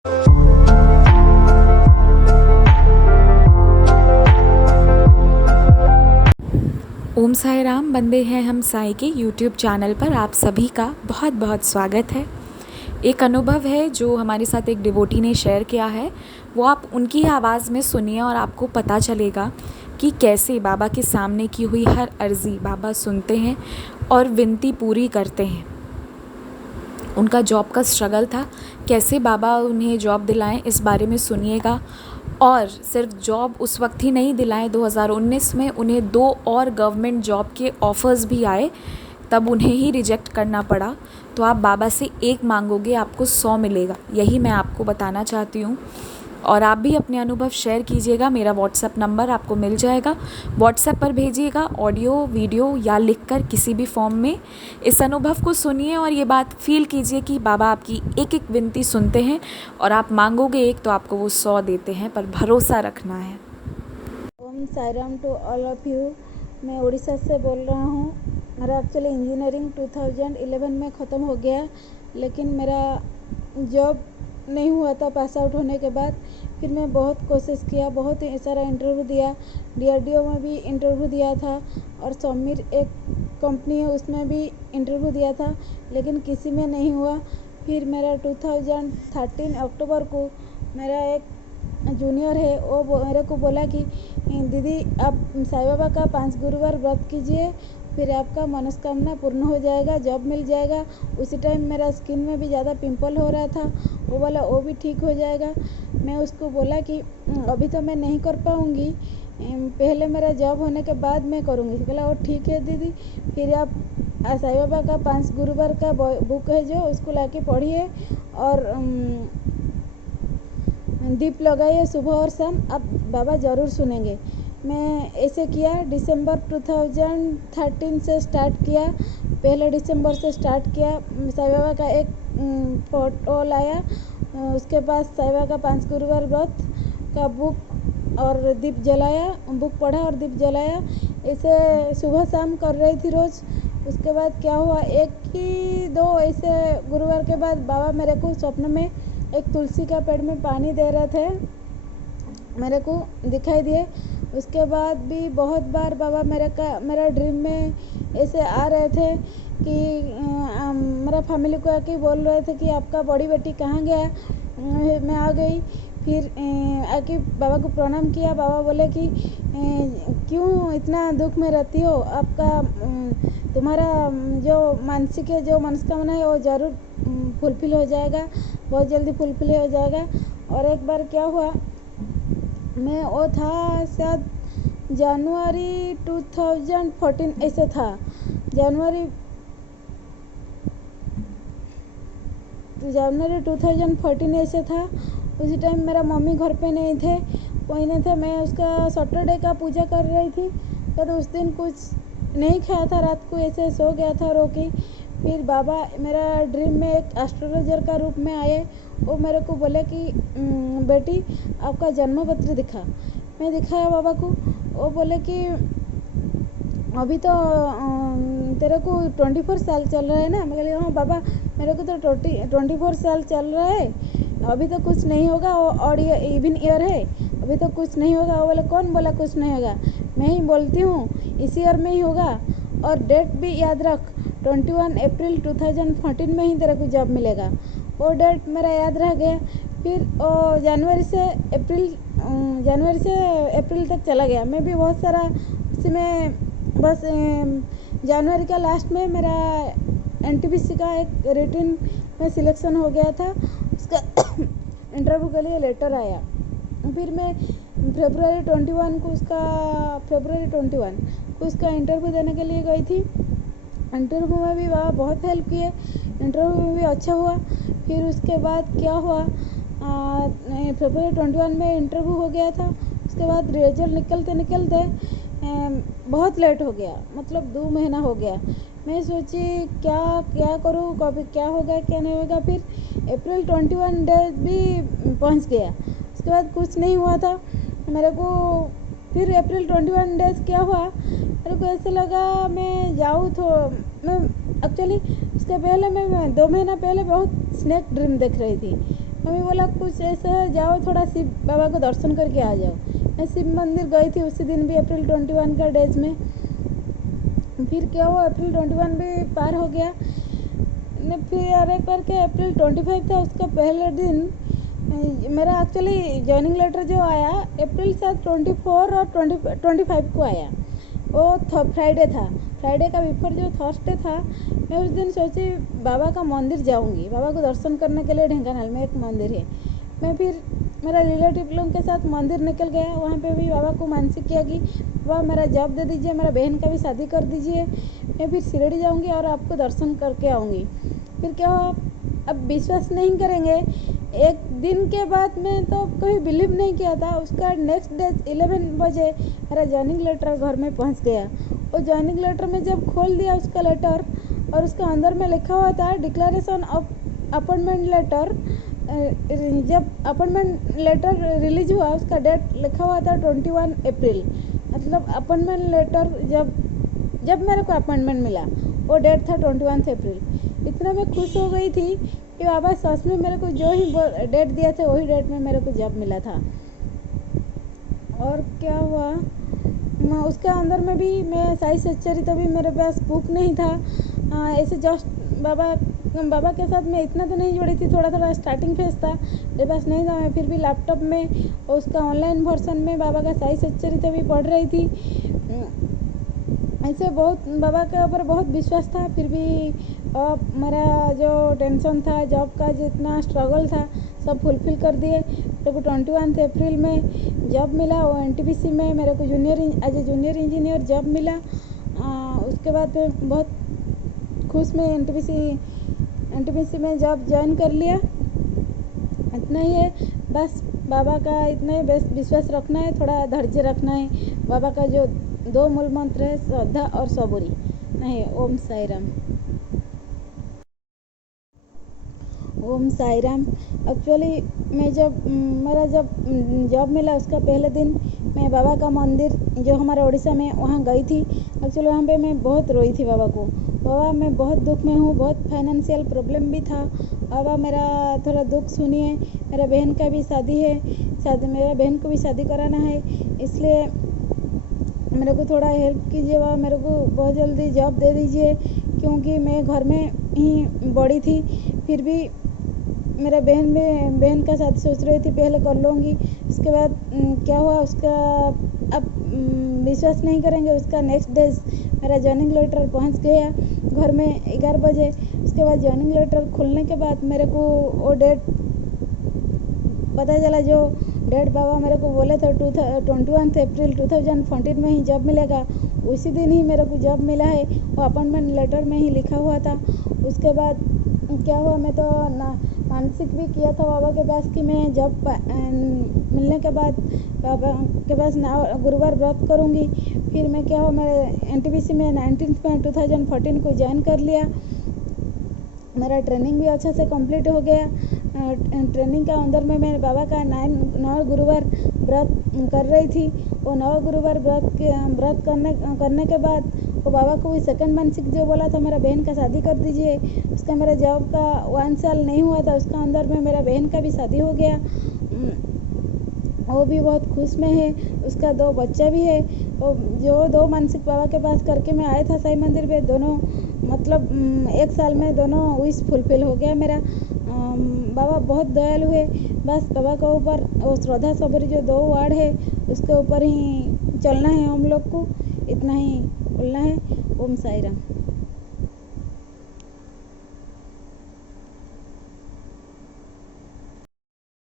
ओम साई राम। बंदे हैं हम साई के यूट्यूब चैनल पर आप सभी का बहुत बहुत स्वागत है। एक अनुभव है जो हमारे साथ एक डिवोटी ने शेयर किया है, वो आप उनकी आवाज़ में सुनिए और आपको पता चलेगा कि कैसे बाबा के सामने की हुई हर अर्ज़ी बाबा सुनते हैं और विनती पूरी करते हैं। उनका जॉब का स्ट्रगल था, कैसे बाबा उन्हें जॉब दिलाएं इस बारे में सुनिएगा। और सिर्फ जॉब उस वक्त ही नहीं दिलाएं, 2019 में उन्हें 2 और गवर्नमेंट जॉब के ऑफ़र्स भी आए, तब उन्हें ही रिजेक्ट करना पड़ा। तो आप बाबा से एक मांगोगे आपको 100 मिलेगा, यही मैं आपको बताना चाहती हूँ। और आप भी अपने अनुभव शेयर कीजिएगा, मेरा व्हाट्सएप नंबर आपको मिल जाएगा, व्हाट्सएप पर भेजिएगा ऑडियो वीडियो या लिखकर किसी भी फॉर्म में। इस अनुभव को सुनिए और ये बात फील कीजिए कि बाबा आपकी एक एक विनती सुनते हैं और आप मांगोगे एक तो आपको वो 100 देते हैं, पर भरोसा रखना है। Om Sai Ram to all of you. मैं उड़ीसा से बोल रहा हूँ। मेरा एक्चुअली इंजीनियरिंग 2011 में ख़त्म हो गया, लेकिन मेरा जॉब नहीं हुआ था पास आउट होने के बाद। फिर मैं बहुत कोशिश किया, बहुत सारा इंटरव्यू दिया, DRDO में भी इंटरव्यू दिया था और समीर एक कंपनी है उसमें भी इंटरव्यू दिया था, लेकिन किसी में नहीं हुआ। फिर मेरा 2013 अक्टूबर को मेरा एक जूनियर है, वो मेरे को बोला कि दीदी आप साईं बाबा का 5 गुरुवार व्रत कीजिए, फिर आपका मनोकामना पूर्ण हो जाएगा, जॉब मिल जाएगा। उसी टाइम मेरा स्किन में भी ज़्यादा पिंपल हो रहा था, वो बोला वो भी ठीक हो जाएगा। मैं उसको बोला कि अभी तो मैं नहीं कर पाऊँगी, पहले मेरा जॉब होने के बाद मैं करूँगी। बोला वो ठीक है दीदी, फिर आप साईं बाबा का 5 गुरुवार का बुक है जो उसको लाके पढ़िए और दीप लगाइए सुबह और शाम, आप बाबा ज़रूर सुनेंगे। मैं ऐसे किया, दिसंबर 2013 से स्टार्ट किया, पहले दिसंबर से स्टार्ट किया। साईं बाबा का एक फोटो लाया, उसके बाद साईं बाबा का 5 गुरुवार व्रत का बुक और दीप जलाया, बुक पढ़ा और दीप जलाया। ऐसे सुबह शाम कर रही थी रोज़। उसके बाद क्या हुआ, 1-2 ऐसे गुरुवार के बाद बाबा मेरे को स्वप्न में एक तुलसी का पेड़ में पानी दे रहे थे, मेरे को दिखाई दिए। उसके बाद भी बहुत बार बाबा मेरा ड्रीम में ऐसे आ रहे थे कि मेरा फैमिली को आके बोल रहे थे कि आपका बड़ी बेटी कहाँ गया। मैं आ गई, फिर आके बाबा को प्रणाम किया। बाबा बोले कि क्यों इतना दुख में रहती हो, आपका तुम्हारा जो मानसिक है, जो मनोकामना है वो ज़रूर फुलफिल हो जाएगा, बहुत जल्दी फुलफिल हो जाएगा। और एक बार क्या हुआ, मैं वो था शायद जनवरी 2014 ऐसे था, जनवरी 2014 ऐसे था। उसी टाइम मेरा मम्मी घर पे नहीं थे, कोई नहीं थे। मैं उसका सैटरडे का पूजा कर रही थी, तो उस दिन कुछ नहीं खाया था, रात को ऐसे सो गया था रो के। फिर बाबा मेरा ड्रीम में एक एस्ट्रोलॉजर का रूप में आए, वो मेरे को बोले कि बेटी आपका जन्म पत्र दिखा। मैं दिखाया बाबा को, वो बोले कि अभी तो तेरे को 24 साल चल रहा है ना। मैं बोली हाँ बाबा, मेरे को तो 24 साल चल रहा है, अभी तो कुछ नहीं होगा, वो और इवन ईयर है, अभी तो कुछ नहीं होगा। वो बोले कौन बोला कुछ नहीं होगा, मैं ही बोलती हूँ, इस ईयर में ही होगा। और डेट भी याद रख, 21 अप्रैल 2014 में ही तेरे को जॉब मिलेगा। वो डेट मेरा याद रह गया। फिर जनवरी से अप्रैल तक चला गया। मैं भी बहुत सारा उसमें, बस जनवरी का लास्ट में मेरा NTPC का एक रिटन में सिलेक्शन हो गया था, उसका इंटरव्यू के लिए लेटर आया। फिर मैं फरवरी 21 को उसका इंटरव्यू देने के लिए गई थी। इंटरव्यू में भी वह बहुत हेल्प किए, इंटरव्यू में भी अच्छा हुआ। फिर उसके बाद क्या हुआ, फरवरी 21 में इंटरव्यू हो गया था। उसके बाद रिजल्ट निकलते बहुत लेट हो गया, मतलब 2 महीना हो गया। मैं सोची क्या करूँ, कभी क्या होगा क्या नहीं होगा। फिर अप्रैल 21 डेज भी पहुंच गया, उसके बाद कुछ नहीं हुआ था मेरे को। फिर अप्रैल 21 डेज क्या हुआ, मेरे को ऐसे लगा मैं जाऊँ तो मैं एक्चुअली उसके पहले मैं 2 महीना पहले बहुत स्नेक ड्रीम देख रही थी। मम्मी बोला कुछ ऐसा है, जाओ थोड़ा शिव बाबा को दर्शन करके आ जाओ। मैं शिव मंदिर गई थी उसी दिन भी, अप्रैल 21 का डेज में। फिर क्या हुआ, अप्रैल 21 भी पार हो गया ने, फिर अरे करके अप्रैल 25 था, उसका पहले दिन मेरा एक्चुअली जॉइनिंग लेटर जो आया अप्रैल से 24 और 25 को आया। वो फ्राइडे था, फ्राइडे का बिफोर जो थर्सडे था, मैं उस दिन सोची बाबा का मंदिर जाऊंगी, बाबा को दर्शन करने के लिए। ढेंकानाल में एक मंदिर है। मैं फिर मेरा रिलेटिव लोगों के साथ मंदिर निकल गया। वहाँ पे भी बाबा को मानसिक किया कि बाबा मेरा जॉब दे दीजिए, मेरा बहन का भी शादी कर दीजिए, मैं फिर शिरडी जाऊँगी और आपको दर्शन करके आऊँगी। फिर क्या हुआ, अब विश्वास नहीं करेंगे, एक दिन के बाद मैं तो कोई बिलीव नहीं किया था, उसका नेक्स्ट डे 11 बजे मेरा जॉइनिंग लेटर घर में पहुंच गया। वो जॉइनिंग लेटर में जब खोल दिया उसका लेटर, और उसका अंदर में लिखा हुआ था डिक्लेरेशन ऑफ अपॉइंटमेंट लेटर। जब अपॉइंटमेंट लेटर रिलीज हुआ उसका डेट लिखा हुआ था 21 अप्रैल, मतलब अपॉइंटमेंट लेटर जब मेरे को अपॉइंटमेंट मिला वो डेट था 21 अप्रैल। इतना मैं खुश हो गई थी कि बाबा सच में मेरे को जो ही डेट दिया था वही डेट में मेरे को जॉब मिला था। और क्या हुआ, उसके अंदर में भी मैं साई सच्चरी, तभी मेरे पास बुक नहीं था। ऐसे जस्ट बाबा के साथ मैं इतना तो नहीं जुड़ी थी, थोड़ा थोड़ा स्टार्टिंग फेज था, मेरे पास नहीं था। मैं फिर भी लैपटॉप में उसका ऑनलाइन वर्जन में बाबा का साई सच्चरी तभी पढ़ रही थी। ऐसे बहुत बाबा के ऊपर बहुत विश्वास था। फिर भी मेरा जो टेंशन था, जॉब का जितना स्ट्रगल था, सब फुलफिल कर दिए। मेरे को 21 अप्रैल में जॉब मिला, वो एनटीपीसी में मेरे को as a junior engineer job मिला। उसके बाद मैं बहुत खुश में एनटीपीसी में जॉब ज्वाइन कर लिया। इतना ही है बस, बाबा का इतना ही बस विश्वास रखना है, थोड़ा धैर्य रखना है। बाबा का जो 2 मूल मंत्र है, श्रद्धा और सबूरी नहीं। ओम साई राम। ओम साई राम। एक्चुअली मैं मेरा जब जॉब मिला उसका पहले दिन मैं बाबा का मंदिर जो हमारा उड़ीसा में वहाँ गई थी। एक्चुअली वहाँ पे मैं बहुत रोई थी बाबा को। बाबा मैं बहुत दुख में हूँ, बहुत फाइनेंशियल प्रॉब्लम भी था, बाबा मेरा थोड़ा दुख सुनिए। मेरा बहन का भी शादी है, मेरा बहन को भी शादी कराना है, इसलिए मेरे को थोड़ा हेल्प कीजिए बाबा, मेरे को बहुत जल्दी जॉब दे दीजिए, क्योंकि मैं घर में ही बड़ी थी। फिर भी मेरा बहन का शादी सोच रही थी, पहले कर लूँगी। उसके बाद क्या हुआ, उसका अब विश्वास नहीं करेंगे, उसका नेक्स्ट डे मेरा जॉइनिंग लेटर पहुंच गया घर में 11 बजे। उसके बाद जॉइनिंग लेटर खुलने के बाद मेरे को वो डेट पता चला, जो डेट बाबा मेरे को बोले थे 21 अप्रैल 2014 में ही जॉब मिलेगा, उसी दिन ही मेरे को जॉब मिला है। वो अपॉइंटमेंट लेटर में ही लिखा हुआ था। उसके बाद क्या हुआ, मैं तो मानसिक भी किया था बाबा के पास कि मैं जॉब मिलने के बाद बाबा के पास गुरुवार व्रत करूँगी। फिर मैं क्या हुआ, मेरे एनटीपीसी में 19 में 2014 को ज्वाइन कर लिया। मेरा ट्रेनिंग भी अच्छा से कंप्लीट हो गया। ट्रेनिंग का अंदर में मैं बाबा का 9 गुरुवार व्रत कर रही थी। वो 9 गुरुवार व्रत करने के बाद वो बाबा को भी सेकंड मानसिक जो बोला था, मेरा बहन का शादी कर दीजिए, उसका मेरा जॉब का 1 साल नहीं हुआ था, उसका अंदर में मेरा बहन का भी शादी हो गया। वो भी बहुत खुश में है, उसका 2 बच्चा भी है। वो जो 2 मानसिक बाबा के पास करके मैं आया था साईं मंदिर पे, दोनों मतलब 1 साल में दोनों विश फुलफिल हो गया मेरा। बाबा बहुत दयालु है। बस बाबा के ऊपर वो श्रद्धा सबरी जो 2 वर्ड है उसके ऊपर ही चलना है हम लोग को, इतना ही बोलना है। ओम साई राम।